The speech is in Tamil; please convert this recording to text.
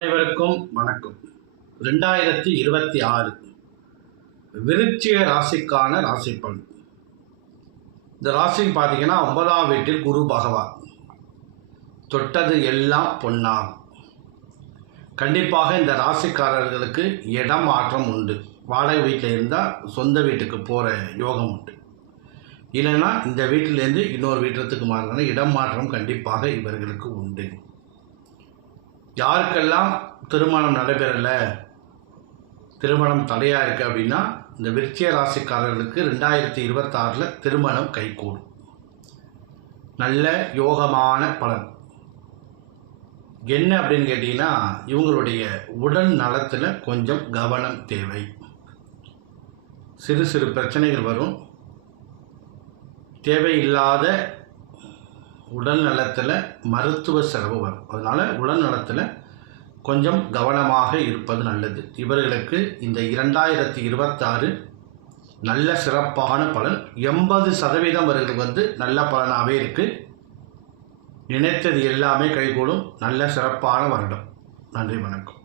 அனைவருக்கும் வணக்கம். 2026 விருச்சிக ராசிக்கான ராசி பலன். இந்த ராசிக்கு பார்த்தீங்கன்னா 9ஆம் வீட்டில் குரு பகவான். தொட்டது எல்லாம் பொன்னாகும். கண்டிப்பாக இந்த ராசிக்காரர்களுக்கு இடம் மாற்றம் உண்டு. வாடகை வீட்டில் இருந்தால் சொந்த வீட்டுக்கு போகிற யோகம் உண்டு. இல்லைன்னா இந்த வீட்டிலேருந்து இன்னொரு வீட்டத்துக்கு மாறினா இடம் மாற்றம் கண்டிப்பாக இவர்களுக்கு உண்டு. யாருக்கெல்லாம் திருமணம் நடைபெறலை, திருமணம் தடையாக இருக்குது அப்படின்னா இந்த விருச்சிக ராசிக்காரர்களுக்கு 2026 திருமணம் கைகூடும். நல்ல யோகமான பலன் என்ன அப்படின்னு கேட்டிங்கன்னா, இவங்களுடைய உடல் நலத்தில் கொஞ்சம் கவனம் தேவை. சிறு சிறு பிரச்சனைகள் வரும். தேவையில்லாத உடல் நலத்தில் மருத்துவ செலவு வரும். அதனால் உடல் நலத்தில் கொஞ்சம் கவனமாக இருப்பது நல்லது. இவர்களுக்கு இந்த 2026 நல்ல சிறப்பான பலன். 80% இவர்களுக்கு நல்ல பலனாகவே இருக்குது. நினைத்தது எல்லாமே கைகூடும். நல்ல சிறப்பான வருடம். நன்றி, வணக்கம்.